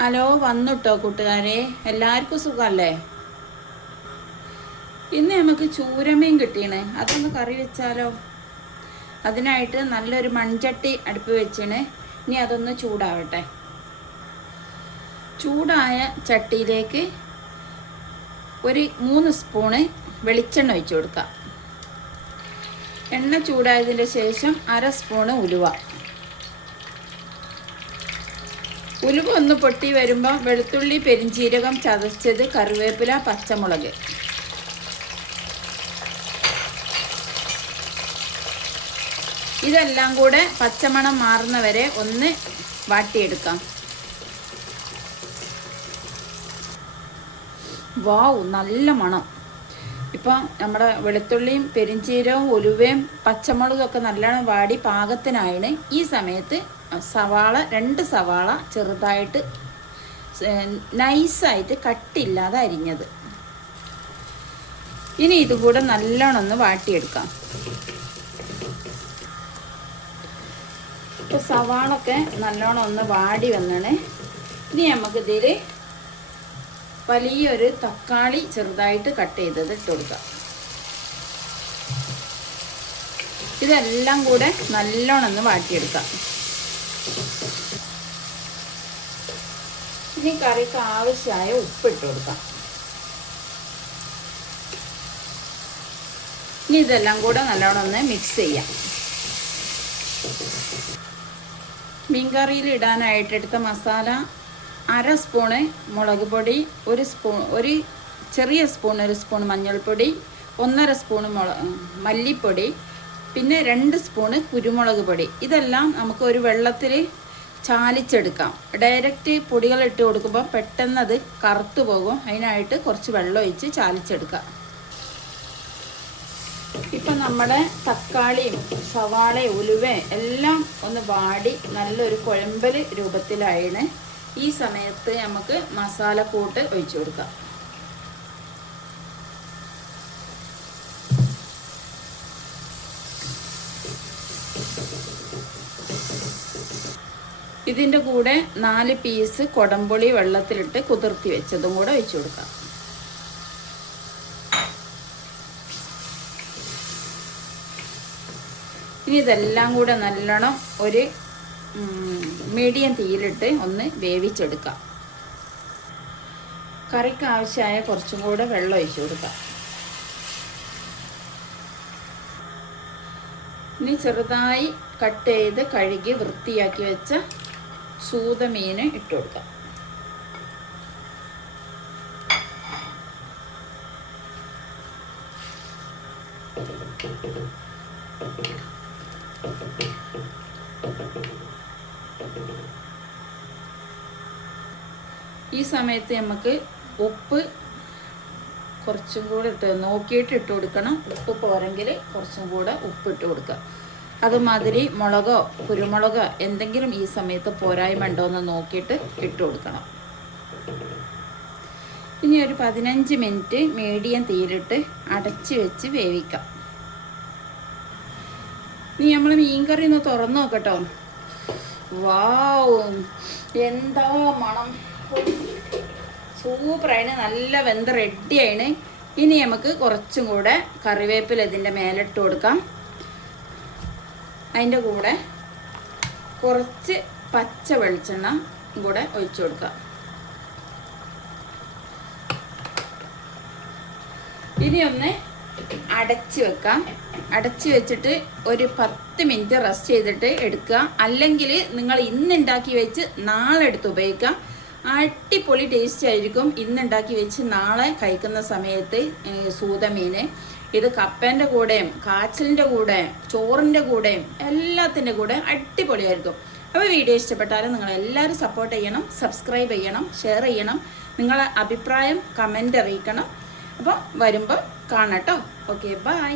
Hello, വന്നുട്ടോ കൂട്ടുകാരെ. എല്ലാവർക്കും സുഖമല്ലേ? ഇന്ന് നമുക്ക് ചൂരമീൻ കിട്ടിയാണ്. അതൊന്ന് കറി വെച്ചാലോ? അതിനായിട്ട് നല്ലൊരു മൺചട്ടി അടുപ്പ് വെച്ചാണ്. ഇനി അതൊന്ന് ചൂടാവട്ടെ. ചൂടായ ചട്ടിയിലേക്ക് ഒരു 3 സ്പൂണ് വെളിച്ചെണ്ണ ഒഴിച്ചു കൊടുക്കാം. എണ്ണ ചൂടായതിൻ്റെ ശേഷം 1/2 സ്പൂണ് ഉലുവ. ഉലുവ ഒന്ന് പൊട്ടി വരുമ്പോൾ വെളുത്തുള്ളി, പെരിഞ്ചീരകം ചതച്ചത്, കറിവേപ്പില, പച്ചമുളക്. ഇതെല്ലാം കൂടെ പച്ചമണം മാറുന്നവരെ ഒന്ന് വാട്ടിയെടുക്കാം. വാവ്, നല്ല മണം. ഇപ്പം നമ്മുടെ വെളുത്തുള്ളിയും പെരിഞ്ചീരകവും ഉലുവയും പച്ചമുളകൊക്കെ നല്ലോണം വാടി പാകത്തിനായാണ്. ഈ സമയത്ത് സവാള 2 സവാള ചെറുതായിട്ട് നൈസായിട്ട് കട്ടില്ലാതെ അരിഞ്ഞത്. ഇനി ഇതുകൂടെ നല്ലോണം ഒന്ന് വാട്ടിയെടുക്കാം. ഇപ്പോൾ സവാളൊക്കെ നല്ലോണം ഒന്ന് വാടി വന്നാണ്. ഇനി നമുക്കിതിൽ വലിയൊരു തക്കാളി ചെറുതായിട്ട് കട്ട് ചെയ്തത് ഇട്ട് കൊടുക്കാം. ഇതെല്ലാം കൂടെ നല്ലോണം ഒന്ന് വാട്ടിയെടുക്കാം. ഇനി കറിക്ക് ആവശ്യമായ ഉപ്പിട്ട് കൊടുക്കാം. ഇനി ഇതെല്ലാം കൂടെ നല്ലോണം ഒന്ന് മിക്സ് ചെയ്യാം. മീൻകറിയിൽ ഇടാനായിട്ട് എടുത്ത മസാല: 1/2 സ്പൂണ് മുളക് പൊടി, ഒരു ചെറിയ സ്പൂൺ 1 സ്പൂൺ മഞ്ഞൾപ്പൊടി, 1/2 സ്പൂണ് മല്ലിപ്പൊടി, പിന്നെ 2 സ്പൂണ് കുരുമുളക് പൊടി. ഇതെല്ലാം നമുക്ക് ഒരു വെള്ളത്തിൽ ചാലിച്ചെടുക്കാം. ഡയറക്റ്റ് പൊടികൾ ഇട്ട് കൊടുക്കുമ്പോൾ പെട്ടെന്ന് അത് കറുത്തു പോകും. അതിനായിട്ട് കുറച്ച് വെള്ളം ഒഴിച്ച് ചാലിച്ചെടുക്കാം. ഇപ്പം നമ്മുടെ തക്കാളിയും സവാളയും ഉലുവയും എല്ലാം ഒന്ന് വാടി നല്ലൊരു കുഴമ്പൽ രൂപത്തിലായിന്. ഈ സമയത്ത് നമുക്ക് മസാലക്കൂട്ട് ഒഴിച്ചു കൊടുക്കാം. ഇതിൻ്റെ കൂടെ 4 പീസ് കൊടംപുളി വെള്ളത്തിലിട്ട് കുതിർത്തി വെച്ചതും കൂടെ ഒഴിച്ചു കൊടുക്കാം. ഇനി ഇതെല്ലാം കൂടെ നല്ലോണം ഒരു മീഡിയം തീയിലിട്ട് ഒന്ന് വേവിച്ചെടുക്കാം. കറിക്ക് ആവശ്യമായ കുറച്ചും കൂടെ വെള്ളം ഒഴിച്ചു കൊടുക്കാം. ഇനി ചെറുതായി കട്ട് ചെയ്ത് കഴുകി വൃത്തിയാക്കി വെച്ച സൂതമീൻ ഇട്ട് കൊടുക്കാം. ഈ സമയത്ത് നമുക്ക് ഉപ്പ് കുറച്ചും കൂടെ നോക്കിയിട്ട് ഇട്ട് കൊടുക്കണം. ഉപ്പ് പോരെങ്കിൽ കുറച്ചും കൂടെ ഉപ്പിട്ട് കൊടുക്കുക. അതുമാതിരി മുളകോ കുരുമുളകോ എന്തെങ്കിലും ഈ സമയത്ത് പോരായ്മ ഉണ്ടോ എന്ന് നോക്കിയിട്ട് ഇട്ട് കൊടുക്കണം. ഇനി ഒരു 15 മിനിറ്റ് മീഡിയം തീയിലിട്ട് അടച്ച് വെച്ച് വേവിക്കാം. ഇനി നമ്മൾ മീൻകറി ഒന്ന് തുറന്നു നോക്കട്ടോ. വാവ്, എന്താ മണം! സൂപ്പറാണ്, നല്ല വെന്ത് റെഡിയാണ്. ഇനി നമുക്ക് കുറച്ചും കൂടെ കറിവേപ്പില ഇതിൻ്റെ മേലിട്ട് കൊടുക്കാം. അതിൻ്റെ കൂടെ കുറച്ച് പച്ച വെളിച്ചെണ്ണ കൂടെ ഒഴിച്ചു കൊടുക്കാം. ഇനി ഒന്ന് അടച്ച് വെക്കാം. അടച്ച് വെച്ചിട്ട് ഒരു 10 മിനിറ്റ് റെസ്റ്റ് ചെയ്തിട്ട് എടുക്കുക. അല്ലെങ്കിൽ നിങ്ങൾ ഇന്നുണ്ടാക്കി വെച്ച് നാളെ എടുത്ത് ഉപയോഗിക്കാം. അടിപൊളി ടേസ്റ്റ് ആയിരിക്കും. ഇന്നുണ്ടാക്കി വെച്ച് നാളെ കഴിക്കുന്ന സമയത്ത് സൂതമീൻ ഇത് കപ്പേൻ്റെ കൂടെയും കാച്ചിലിൻ്റെ കൂടെയും ചോറിൻ്റെ കൂടെയും എല്ലാത്തിൻ്റെ കൂടെ അടിപൊളിയായിരിക്കും. അപ്പോൾ വീഡിയോ ഇഷ്ടപ്പെട്ടാലും നിങ്ങളെല്ലാവരും സപ്പോർട്ട് ചെയ്യണം, സബ്സ്ക്രൈബ് ചെയ്യണം, ഷെയർ ചെയ്യണം, നിങ്ങളെ അഭിപ്രായം കമൻ്റ് അറിയിക്കണം. അപ്പോൾ വരുമ്പോൾ കാണാം കേട്ടോ. Okay, by.